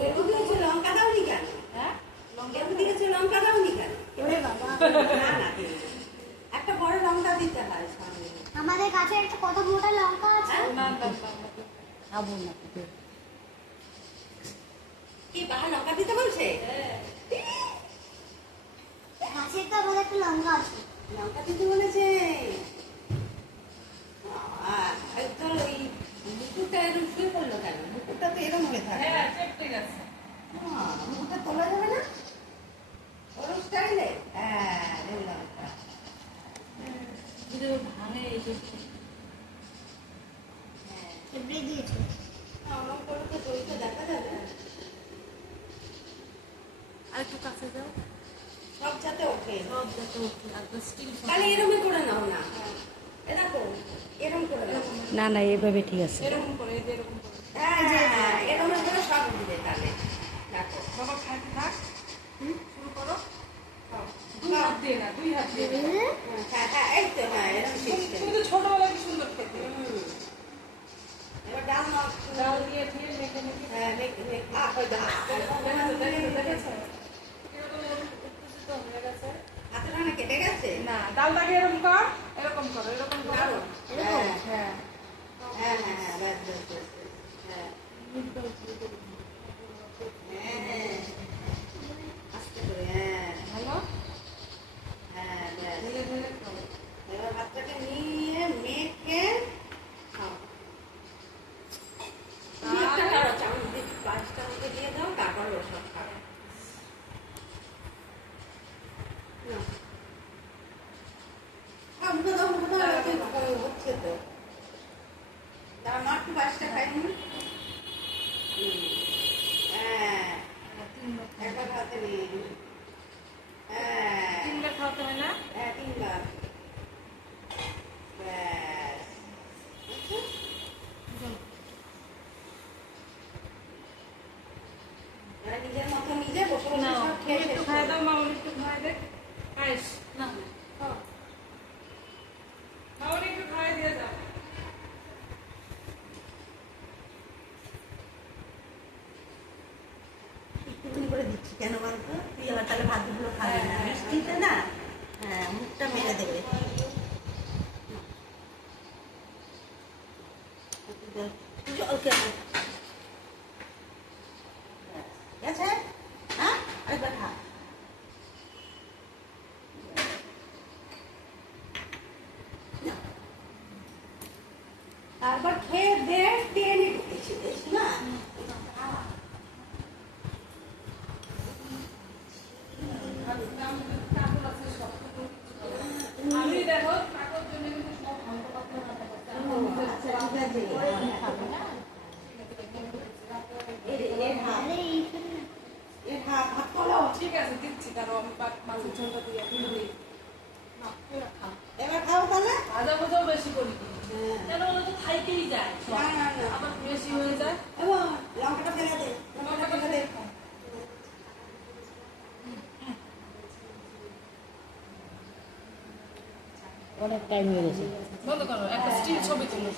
লেবু দিয়েছে, লঙ্কা দাওনি কেন? হ্যাঁ, লেবু দিয়েছে, লঙ্কা দাওনি কেন? না না, একটা বড় লঙ্কা দিতে হয় সামনে। আমাদের কাছে একটা কত মোটা লঙ্কা আছে। না খাবো না। কি বাহার লঙ্কা দিতে বলছে? কাছে তো আমাদের একটা লঙ্কা আছে। লঙ্কা দিতে বলেছে। একদম ওই মুকুটটা এরকম শুয়ে পড়লো কেন? মুকুটটা তো এরকম হয়ে থাকে। হ্যাঁ, ঠিক আছে। মুকুটটা তোলা যাবে না ওরম স্টাইলে? হ্যাঁ, লঙ্কা ভাঙে এই যে এবারে দিয়েছে। ওরম করে তো দইটা দেখা যাবে না। আর একটু কাছে যাও, সব যাতে ওঠে। সব যত একদম স্টিল তাহলে এরমই করে নাও না। এ দেখো, এরম করে নাও। না না, এভাবে ঠিক আছে। এরকম করে, এই যে এরকম করে। হ্যাঁ, এরম করে সব দিবে তাহলে। দেখো, বাবা খাইতে থাক, শুরু করো। দুই হাত দিয়ে না, দুই হাত দিয়ে না। হ্যাঁ হ্যাঁ, এই তো হ্যাঁ, এরম system। তুমি তো ছোটবেলায় কি সুন্দর খেতে। এবার ডাল নাও। ডাল দিয়ে দিয়ে মেখে মেখে। হ্যাঁ, মেখে মেখে। ওই দেখো, দেখেছো? কিরকম উত্তেজিত হয়ে গেছে। হাতের অনেক কেটে গেছে? না, ডালটাকে এরকম কর, এরকম করো, এরকম করো। দারুণ। এরকম, হ্যাঁ। হ্যাঁ হ্যাঁ হ্যাঁ, ব্যাস ব্যাস ব্যাস ব্যাস। হ্যাঁ হ্যাঁ, আস্তে করে, হ্যাঁ ভালো? হ্যাঁ, ব্যাস। ধীরে ধীরে খাও। এবার ভাতটাকে নিয়ে মেখে খাও। তুমি একটা খাও, চামচ দিয়ে পাঁচটা মধ্যে দিয়ে দাও, তারপর ওসব খাও। নাও। খাও, মুখে দাও, মুখে দাও, হচ্ছে তো। তার মা একটু পাঁচটা খাইনি। হ্যাঁ, একবার হাতে নিয়ে। হ্যাঁ, তিনবার খাওয়াতে হয় না? হ্যাঁ, তিনবার। ব্যাস। এবার নিজের মতো নিজে বসে বসে নাও, সব তুমি খেয়ে একটু শেষ খাই করো। দাও, মামনি একটু খাই দে। খাইস, না, খাও। মামনি একটু খাই দিয়ে যাও। একটুখানি করে দিচ্ছি কেন বলতো? তুই আবার তাহলে ভাতগুলো খাবে না, মিষ্টিতে না। হ্যাঁ, মুখটা মেরে দেবে। জল খেয়ে গেছে? হ্যাঁ, আরেকবার খা। তারপর খেয়ে দে, টেনে ঢুকেছি বেশ না? আমি দেখো, কাকুর জন্য কিন্তু সব ভালো কথা রান্না করতে ঠিক আছে, দিচ্ছি, কারণ আমি মাছের ঝোলটা দিয়ে দিই। না, এবার খাও। এবার খাও তাহলে। ভাজা ভাজাও বেশি করি, হ্যাঁ। কেন ওগুলো তো খাইতেই যায়, না, না, না। আবার বেশি হয়ে যায়। এবং লঙ্কাটা ফেলে দে, লঙ্কাটা ফেলে দে। অনেক টাইম হয়ে গেছে। বন্ধ করো, একটা স্টিল ছবি তুলো।